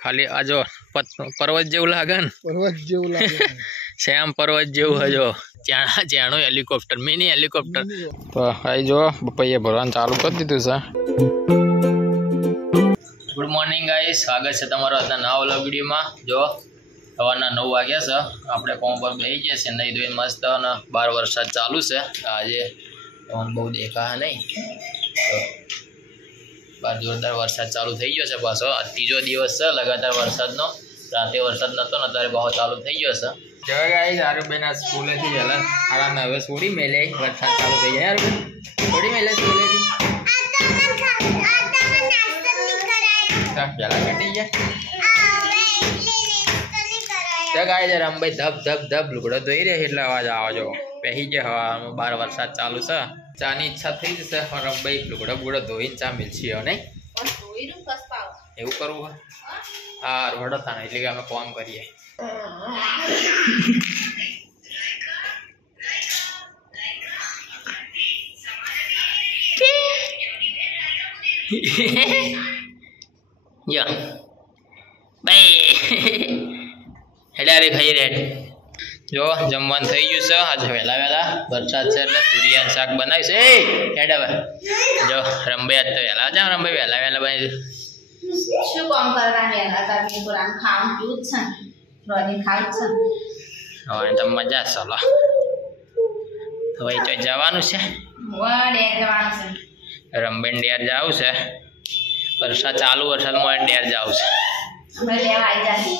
खाली आ जो पर्वत जेव लागे पर्वत जेव लागे श्याम पर्वत जेव हजो जाणो हेलिकॉप्टर मिनी हेलिकॉप्टर तो आई जो बपैया भरवान चालू कर दीधुं छे। गुड मॉर्निंग गाइस, स्वागत है तमारो आजना नवा व्लॉग विडियो में। जो सवारना 9 वाग्या छे, आपणे कोम पर बेही गया छे, नहीं धोई मस्त अने बार वरसाद चालू छे। आज बहु देखा नहीं बार जोरदार वरसाद चालू थई गयो छे। पाछो आ तीजो दिवस छे लगातार वरसादनो। राते वरसाद नतो ने अत्यारे बहुत चालू थई गयो छे। जय गाइस, आरुबेन आ स्कूले थी वेला आराम हवे छोड़ी मेले वरसाद चालू थई गयो। आरुबेन छोड़ी मेले स्कूले थी ता वेला कटी गया। जय गाइस, रमभाई धब धब धब लुगड़ो धोई रहे એટલે અવાજ આવે જો બેહી જે હવા બાર વરસાદ ચાલુ છે। ચાની ઈચ્છા થઈ જશે પણ રમભાઈ લુગડો બુડો ધોઈને ચા મિલશે નહીં એવું કરવું હોય। હા રોડો તાણે એટલે કે અમે કામ કરીએ। યા બાય હેડા રે ખાઈ રે जो जमवान थई गयुं छे। आज वेला वेला वरसाद छे એટલે સૂર્યાન શાક બનાવી છે। હેડા જો રમભાઈ આજ તો વેલા જા રમભાઈ વેલા વેલા બનાવી શું કામ કરવા વેલા તમે પુરાણ ખાવ પીવું છે રોની ખાવ છે હવે તો મજા ચાલો હવે તો જવાનું છે વડે જવાનું છે રમબેન ડેર જાવું છે। વરસાદ ચાલુ વરસાદમાં ડેર જાવું છે। અમે લેવા આવી જાશે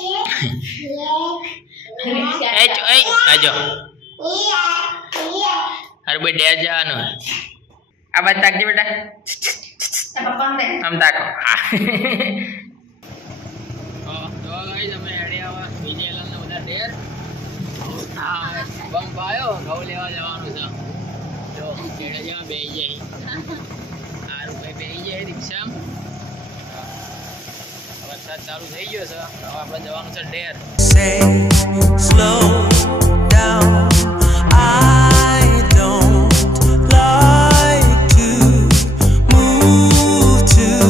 आजो अरे भाई डेर जानो अब तक जी बेटा हम ताको तो गाइस हमें हेडे आवा विजेलन ने બધા डेर बम पायो घऊ लेवा जवानुं છે। જો કેડે જેવા બેહી જાય આરું ભાઈ બેહી જાય રિક્ષા वरसाद चालू થઈ ગયો છે। હવે આપણે જવાનું છે ડેર। Slow down, I don't like to move too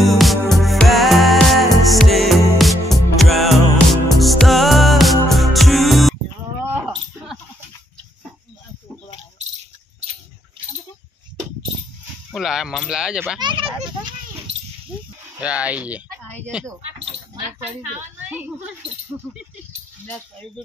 fast. It drowns the truth. ઓલા મામલા આજે પા आई જજો મેં કરી દો મેં કરી દો।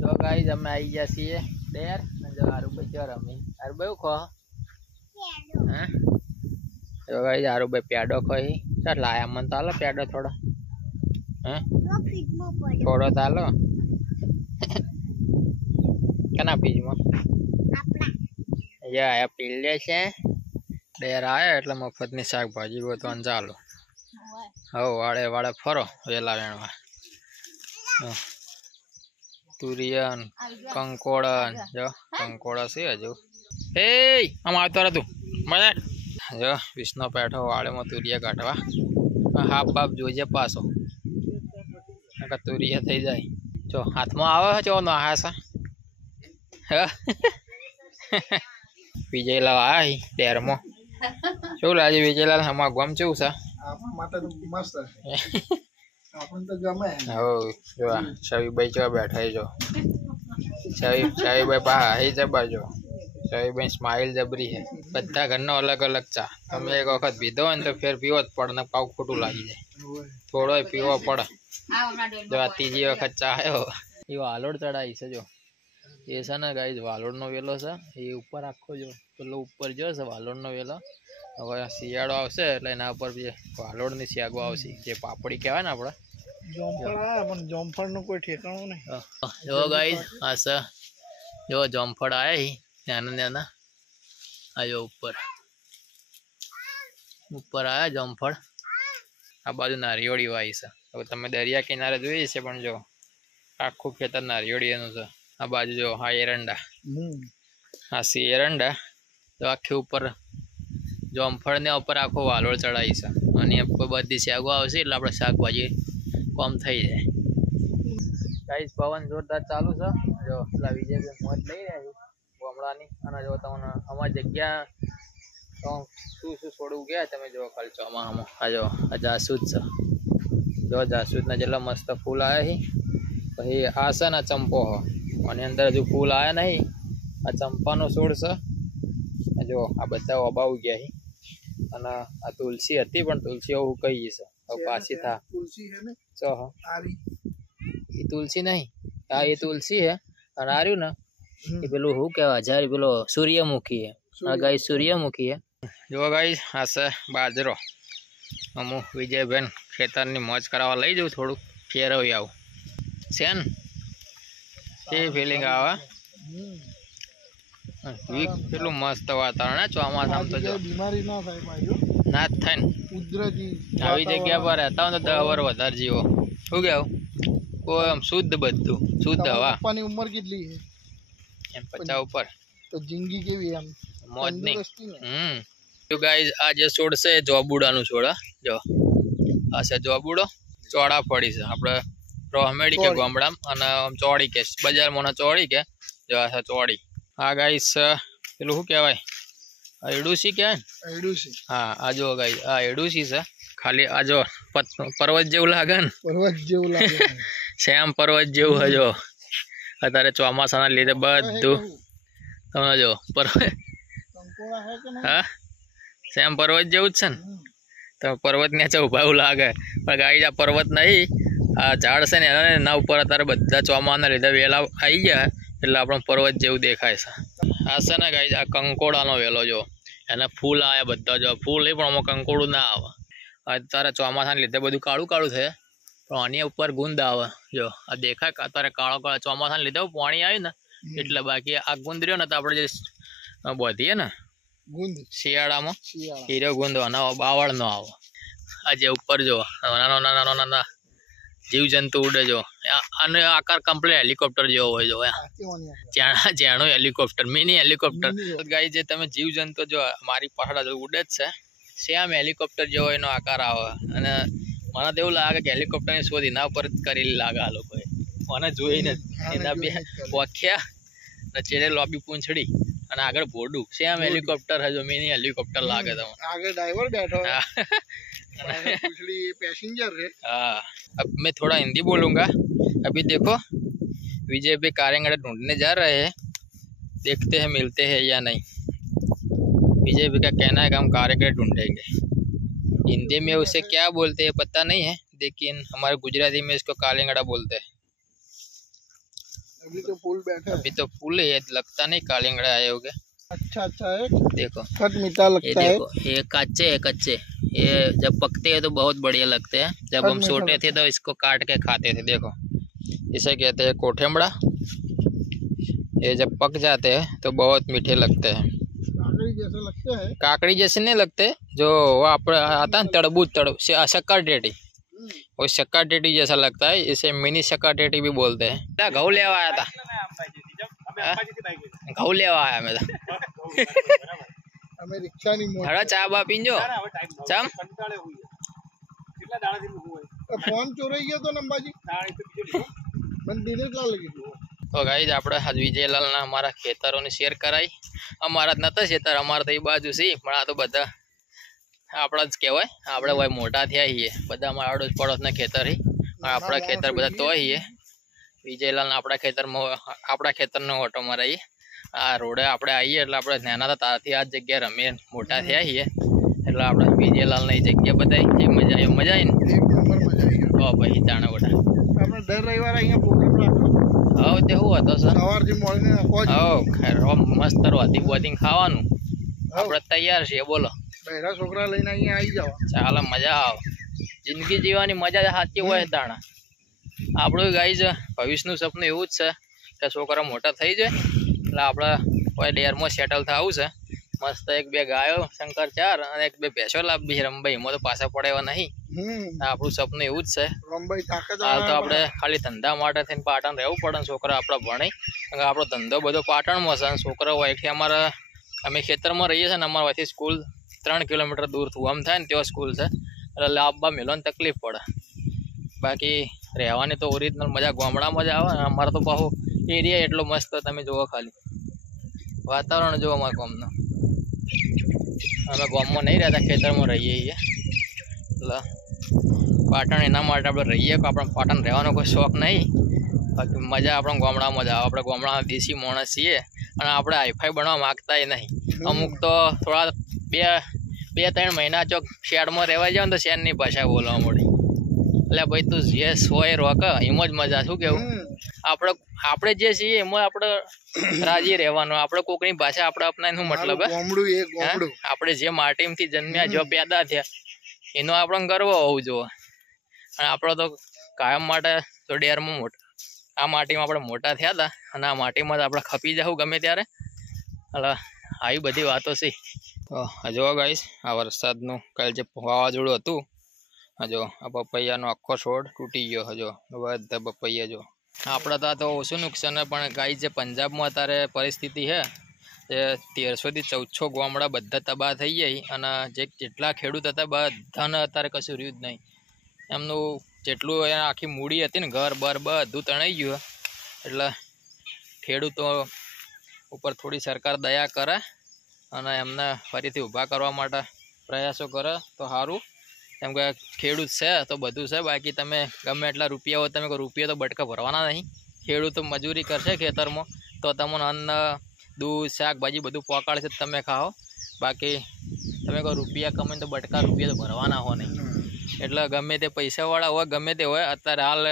तो गाइस અમે આવી ગયા છીએ ડેર જો આરુભાઈ જો રમી આરુભાઈ ખો હે તો ગાइस આરુભાઈ પેડો ખોઈ ચાલ લાયા મન તો હાલો પેડો થોડો હે થોડો તો હાલો કના પીજમાં આપણા આ પી લે છે ડેર આયા એટલે મફતની શાકભાજી ગોતવાનું ચાલુ। હવ વાળે વાળે ફરો વેલા વેણવા તુરિયન કંકોડન જો કંકોડા છે હજુ એ આમ આવતો રહે તું મજા જો વિષ્ણુ પેઠો વાળેમાં તુરિયા કાઢવા હાફ બાપ જોઈજે પાછો તુરિયા થઈ જાય। જો હાથમાં આવે જો નો હાસા વિજયલાલ આય ડેરમાં શું લાગે વિજયલાલ હમા ગમ કેવું છે આપણા માટે મસ્ત આપણને તો ગમે। હો જો શવીભાઈ જો બેઠા જો શવીભાઈ પા હઈ જબા જો શવીભાઈ સ્માઈલ જબરી હે। બધા ઘરનો અલગ અલગ ચા તમે એક વખત પીધો હોય ને તો ફેર પીવો જ પડે ને પાવ ખોટું લાગી જાય થોડોય પીવો પડે। જો આ ત્રીજી વખત ચા આવ્યો એ વાલોડ ચડાવી છે જો એ છે ને ગાઈસ વાલોડ નો વેલો છે એ ઉપર આખો જો પેલો ઉપર જો છે વાલોડ નો વેલો। હવે શિયાળો આવશે એટલે એના ઉપર વાલોડ ની શાગો આવશે જે પાપડી કહેવાય ને આપણે જોમફળ આયા પણ જોમફળ નું કોઈ ઠેકાણું નહીં। જો ગાઈસ આ છે જો જોમફળ આયા નાના નાના આ જો ઉપર આયા જોમફળ। આ બાજુ નારિયોળી વાઈ છે। હવે તમે દરિયા કિનારે જોઈ છે પણ જો આખું ખેતર નારિયોળીનું છે। આ બાજુ જો આ એરંડા આ સી એરંડા તો આખી ઉપર જોમફળ ને ઉપર આખો વાલોળ ચડાવી છે અને બધી શાકો આવશે એટલે આપણે શાકભાજી કમ થઈ જાય। ગાઈસ પવન જોરદાર ચાલુ છે જો પેલા વિજય મોજ લઈ રહ્યા છે ગામડાની અને જો તમને અમારી જગ્યા તો શું શું છોડવું ગયા તમે જો ખાલી ચોમાહામાં આ જો આ જાસૂદ છે જો જાસૂદના જેટલા મસ્ત ફૂલ આવ્યા છે પછી આ છે ને ચંપો આની અંદર હજુ ફૂલ આવ્યા નહીં આ ચંપાનો છોડ છે જો આ બધા ઓબાવું ગયા છે અને આ તુલસી હતી પણ તુલસી એવું કહી છે હવે પાછી થા तुलसी है ना ચો आरी એ તુલસી નહીં હા એ તુલસી હે અને આર્યું ને એ પેલું શું કહેવાય જ્યારે પેલો સૂર્યમુખી હે આ ગાય સૂર્યમુખી હે જો ગાય આ છે બાજરો અમુક વિજયબેન ખેતરની મોજ કરાવવા લઈ જઉં થોડુંક ફેરવી આવું છે ને એ ફિલિંગ આવે કેટલું મસ્ત વાતાવરણ ચોમાસામાં તો જો बीमारी ना થાય ભાઈઓ ના જ થાય ને કુદરતી આવી જગ્યા પર રહેતા હોય તો 10 વર્ષ વધારે જીવો શું કેવું કોઈ આમ શુદ્ધ બધું શુદ્ધ હવા પપ્પાની ઉંમર કેટલી છે એમ 50 ઉપર તો જિંદગી કેવી આમ મોજ નહીં તંદુરસ્તી ને તો ગાઈઝ આ જે છોડ છે જોબુડાનું છોડ જો આ છે જોબુડો ચોડા પડી છે આપણે રોહમેડી કે ગામડામાં અને ચોડી કે બજારમાં ચોડી કે જો આ છે ચોડી આ ગાઈઝ પેલું શું કહેવાય એડુસી કહેવાય ને એડુસી હા આ જો ગાઈઝ આ એડુસી છે ખાલી આ જો પર્વત જેવું લાગે ને પર્વત જેવું લાગે શ્યામ પર્વત જેવું હે જો અત્યારે ચોમાસાના લીધે બધું તમે જો પર્વત કંકોડા હે કે નહીં હા શ્યામ પર્વત જેવું જ છે ને તો પર્વત ને ઉભા એવું લાગે પણ ગાઈઝ આ પર્વત નહીં આ ઝાડ છે ને એના ઉપર અત્યારે બધા ચોમાસાના લીધે વેલા આવી ગયા એટલે આપણો પર્વત જેવું દેખાય છે આ છે ને ગાઈઝ આ કંકોડાનો વેલો જો એના ફૂલ આવ્યા બધા જો ફૂલ નહીં પણ આમાં કંકોડું ના આવે અત્યારે ચોમાસાને લીધે બધું કાળું કાળું થાય પણ આની ઉપર ગુંદ આવે જો આ દેખાય અત્યારે કાળો કાળો ચોમાસાને લીધે પાણી આવ્યું ને એટલે બાકી આ ગુંદ રહ્યો ને તો આપણે જે બોધીએ ને ગુંદ શિયાળામાં હીરો ગુંદ બાવળ નો આવે આ જે ઉપર જો નાના જીવજંતુ ઉડે જો આનો આકાર કમ્પ્લીટ હેલિકોપ્ટર જેવો હોય જો જ્યાંનું હેલિકોપ્ટર મિની હેલિકોપ્ટર ગાઈ જે તમે જીવજંતુ જો મારી પાછળ ઉડે જ છે સેમ હેલિકોપ્ટર જેવો એનો આકાર આવે અને મને તો એવું લાગે કે હેલિકોપ્ટરની શોધ એના ઉપર જ કરેલી લાગે આ લોકોએ મને જોઈને એના બે પોખ્યા ને ચેડે લોબી પૂંછડી અને આગળ ભોડું સેમ હેલિકોપ્ટર હે જો મિની હેલિકોપ્ટર લાગે તમને આગળ ડ્રાઈવર બેઠો है पूछड़ी पैसेंजर है हाँ अब मैं थोड़ा हिंदी बोलूँगा अभी देखो विजय पे कारेंगड़ा ढूंढने जा रहे हैं देखते हैं मिलते हैं या नहीं विजय भी का कहना है कि हम कारेंगड़ा ढूंढेंगे हिंदी में उसे क्या बोलते हैं पता नहीं है लेकिन हमारे गुजराती में इसको कालेंगड़ा बोलते हैं अभी तो फूल बैठा अभी तो फूल है लगता नहीं कालेंगड़ा आए होगे अच्छा अच्छा है देखो खट मीठा ये लगता है देखो ये कच्चे है कच्चे ये जब पकते हैं तो बहुत बढ़िया लगते हैं जब हम छोटे थे तो इसको काट के खाते थे देखो इसे कहते हैं कोठेमड़ा ये जब पक जाते हैं तो बहुत मीठे लगते हैं काकड़ी जैसे लगते हैं काकड़ी जैसे नहीं लगते जो वो आता है तरबूज शक्कर टेटी वो शक्कर टेटी जैसा लगता है इसे मिनी शक्कर टेटी भी बोलते हैं क्या घऊ ले आया था घऊ ले आया मैं तो हमें रिक्शा नहीं मोड़ हरा चा बा पींजो चम फोन चोराई गया तो नंबाजी मन दिनेश लाल लगी तो गाइस આપણે આજ વિજયલાલના અમારા ખેતરોની શેર કરાઈ અમારા જ નતા ખેતર અમારા તો એ બાજુ છે પણ આ તો બધા આપણા જ કહેવાય આપણે ભાઈ મોટા થયા છીએ બધા અમારા આડોશ પડોશના ખેતર છે આપણા ખેતર બધા તો છીએ વિજયલાલના આપણા ખેતરનો ઓટો મરાઈએ આ રોડે આપણે આવીએ એટલે આપણે નાના હતા ત્યારથી આ જગ્યા રમીએ મોટા થયા છીએ એટલે આપણે વિજયલાલની જગ્યા બતાવી જે મજા આવી ને एक नंबर मजा आई તો પછી જાણે બધા આપણે દર રવિવારે અહીંયા પ્રોગ્રામ રાખો હવે તે શું હતો સર સવારથી મળીને રાખો ખેર મસ્ત રોધી બોધિંગ ખાવાનું આપણે તૈયાર છીએ બોલો બહેરા છોકરા લઈને અહીંયા આવી જાવ ચાલે મજા આવે જિંદગી જીવવાની મજા સાચી હોય તાણા આપણું ગાઈ છે ભવિષ્યનું સપનું એવું જ છે કે છોકરા મોટા થઈ જાય એટલે આપણે કોઈ ડેરમાં સેટલ થવું છે મસ્ત એક બે ગાયો શંકર ચાર અને એક બે ભેંસો લાવવી રમભાઈ એમાં તો પાછા પડે એવા નહીં આપણું સપનું એવું જ છે હાલ તો આપણે ખાલી ધંધા માટે થઈને પાટણ રહેવું પડે ને છોકરા આપણા ભણે કારણ કે આપણો ધંધો બધો પાટણમાં છે અને છોકરાઓ અહીંથી અમારા અમે ખેતરમાં રહીએ છીએ ને અમારા અહીંથી સ્કૂલ 3 કિલોમીટર દૂર આમ થાય ને તેઓ સ્કૂલ છે એટલે લાવવા મેળવવાની તકલીફ પડે બાકી રહેવાની તો ઓરિજિનલ મજા ગામડામાં જ આવે ને અમારે તો પાછો એરિયા એટલો મસ્ત તમે જુઓ ખાલી વાતાવરણ જુઓ અમારા ગામનું અમે ગામમાં નહીં રહેતા ખેતરમાં રહીએ છીએ એટલે પાટણ એના માટે આપણે રહીએ કે આપણે પાટણ રહેવાનો કોઈ શોખ નહીં બાકી મજા આપણે ગામડામાં જ આવે આપણે ગામડામાં દેશી માણસ છીએ અને આપણે હાઈફાઈ બનવા માગતાય નહીં અમુક તો થોડા 2-3 મહિના ચોક શેડમાં રહેવા જાવ ને તો શેડની ભાષા બોલવા મળે એટલે ભાઈ તું જે સોય રોક એમાં જ મજા શું કેવું આપણે જે છીએ એમાં આપણે રાજી રહેવાનું આપણે કોકની ભાષા આપણે અપનાવીને મતલબ આપણે જે માટીમાંથી જન્મ્યા જો પેદા થયા એનો આપણને ગર્વ હોવું જોઈએ અને આપણે તો કાયમ માટે તો ડેરમાં આ માટીમાં આપણે મોટા થયા હતા અને આ માટીમાં જ આપણે ખપી જાવ ગમે ત્યારે એટલે આવી બધી વાતો છે જો ગાઈસ આ વરસાદનું કાલ જે વાવાઝોડું હતું જો આ પપૈયાનો આખો છોડ તૂટી ગયો હજો બધા પપૈયા જો આપણા તો ઓછું નુકસાન પણ ગાઈ જે પંજાબમાં અત્યારે પરિસ્થિતિ છે એ 1300 થી 1400 ગામડા બધા તબાહ થઈ જાય અને જેટલા ખેડૂત હતા બધાને અત્યારે કશું રહ્યું જ નહીં એમનું જેટલું એને આખી મૂડી હતી ને ઘર બર બધું તણાઈ ગયું એટલે ખેડૂતો ઉપર થોડી સરકાર દયા કરે અને એમને ફરીથી ઊભા કરવા માટે પ્રયાસો કરે તો સારું કેમ કે ખેડૂત છે તો બધું છે બાકી તમે ગમે એટલા રૂપિયા હોય તમે કોઈ રૂપિયા તો બટકા ભરવાના નહીં ખેડૂત મજૂરી કરશે ખેતરમાં તો તમને અન્ન દૂધ શાકભાજી બધું પકાળશે તમે ખાઓ બાકી તમે કોઈ રૂપિયા કમાઈને તો બટકા રૂપિયા તો ભરવાના હો નહીં એટલે ગમે તે પૈસાવાળા હોય ગમે તે હોય અત્યારે હાલ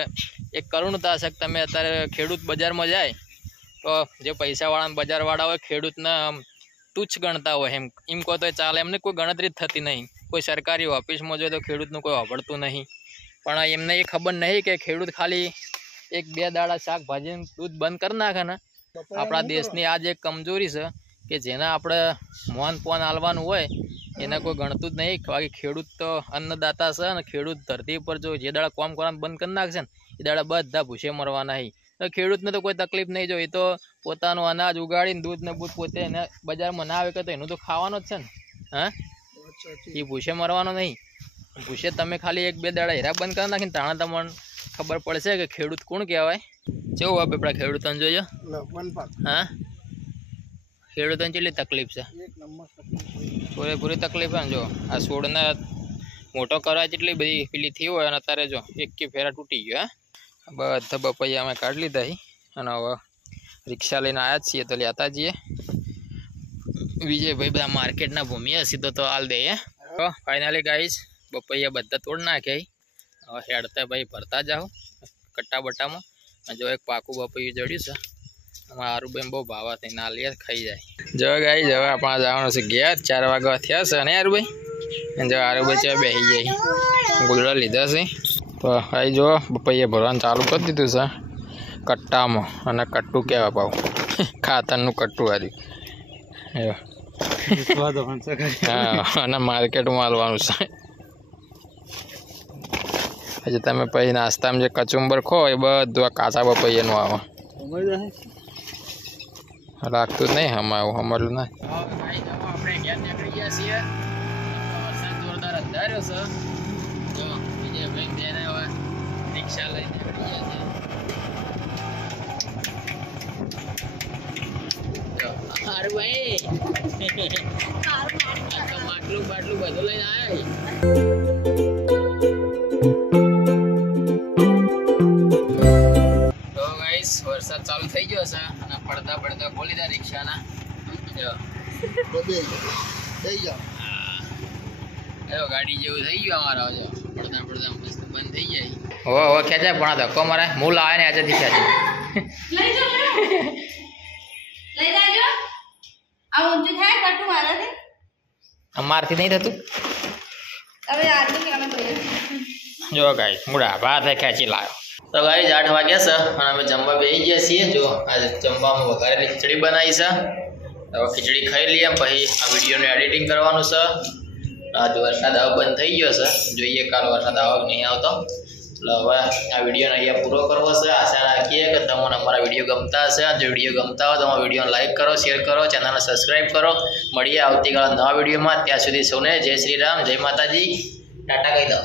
એક કરુણતા હશે તમે અત્યારે ખેડૂત બજારમાં જાય તો જે પૈસાવાળા બજારવાળા હોય ખેડૂતને તુચ્છ ગણતા હોય એમ કહો તો ચાલે એમને કોઈ ગણતરી જ થતી નહીં કોઈ સરકારી ઓફિસમાં જોઈએ તો ખેડૂતનું કોઈ વાપરતું નહીં પણ એમને એ ખબર નહીં કે ખેડૂત ખાલી 1-2 દાડા શાકભાજી દૂધ બંધ કરી નાખે ને આપણા દેશની આ જ એક કમજોરી છે કે જેને આપણે મોન પોન આલવાનું હોય એને કોઈ ગણતું જ નહીં બાકી ખેડૂત તો અન્નદાતા છે અને ખેડૂત ધરતી પર જો જે દાડા કામ કરવાનું બંધ કરી નાખશે ને એ દાડા બધા ભૂસે મરવાના નહીં તો ખેડૂતને તો કોઈ તકલીફ નહીં જો એ તો પોતાનું અનાજ ઉગાડીને દૂધ ને બૂધ પોતે એને બજારમાં ના આવે કે તો એનું તો ખાવાનું જ છે ને હા એ ભૂસે મરવાનો નહીં ભૂસે તમે ખાલી 1-2 દાડા હીરા બંધ કરી નાખીને તાણા તમને ખબર પડશે કે ખેડૂત કોણ કહેવાય કેવું હોય આપણા ખેડૂતોને જોજો હા ખેડૂતોને કેટલી તકલીફ છે પૂરેપૂરી તકલીફ છે જો આ છોડને મોટો કરવા જેટલી બધી પેલી થઈ હોય અને અત્યારે જો એક ફેરા તૂટી ગયો હા બધા પપૈયા અમે કાઢી લીધા અને હવે રિક્ષા લઈને આવ્યા જ છીએ તો લેતા જઈએ વિજયભાઈ બધા માર્કેટના ભૂમિયા સીધો તો હાલ દઈએ ફાઇનલી ગાઈસ પપૈયા બધા તોડ નાખ્યા હવે હેડતા ભાઈ ભરતા જાઓ કટ્ટા બટ્ટામાં જો એક પાકું પપૈયું જડ્યું છે અમારા આરુબેન બહુ ભાવા થઈ ના લે ખાઈ જાય જો ગાઈસ હવે આપણે જવાનું છે ઘેર 4 વાગ્યા થયા છે ને આરુભાઈ જો આરુભાઈ ચા બેસી જાય ગુલડા લીધા છે તો ભાઈ જો પપૈયા ભરવાનું ચાલુ કરી દીધું છે કટ્ટામાં અને કટ્ટું કહેવા પાવ ખાતરનું કટ્ટું આવ્યું હા અને માર્કેટમાં હાલવાનું છે હજી તમે પછી નાસ્તામાં જે કચુંબર ખો એ બધું આ કાચા પપૈયાનું આવે લાગતું જ નહીં હમાવું હમારું ના આપણે ઘેર નીકળી ગયા છીએ વરસાદ જોરદાર અંધાર્યો છે જો વિજયભાઈ બેને હવે રિક્ષા લઈને નીકળી ગયા છે ભાઈ માટલું બાટલું બધું લઈને આવ્યા તો ગાઈસ વરસાદ ચાલુ થઈ ગયો છે અને પડતા ખોલી દા રિક્ષાના ગાડી જેવું થઈ ગયું અમારા જો પડતા મસ્ત બંધ થઈ જાય હવે ખેંચાય પણ ધક્કો મારે મૂળ આવે ને આજથી ખેંચે લઈ જાજો આ ઊંચું થાય કટુ મારાથી અમારથી નહીં થતું હવે આટલું કે અમે જો ગાઈસ મુડા ભાત ખેંચી લાવ્યો તો ગાઈસ 8 વાગ્યા છે અને અમે જમવા બેસી ગયા છીએ જો આજે જમવામાં વઘારેલી ખીચડી બનાવી છે હવે ખીચડી ખાઈ લઈએ પછી આ વિડીયોનું એડિટિંગ કરવાનું છે આજ વરસાદ હવે બંધ થઈ ગયો છે જોઈએ કાલ વરસાદ આવે કે નહીં આવતો એટલે હવે આ વિડીયોને અહીંયા પૂરો કરવો છે આશા રાખીએ કે તમને અમારા વિડીયો ગમતા હશે જો વિડીયો ગમતા હોય તો અમારા વિડીયોને લાઈક કરો શેર કરો ચેનલને સબસ્ક્રાઈબ કરો મળીએ આવતીકાલે નવા વિડીયોમાં ત્યાં સુધી સૌને જય શ્રી રામ જય માતાજી ટાટા કહી દો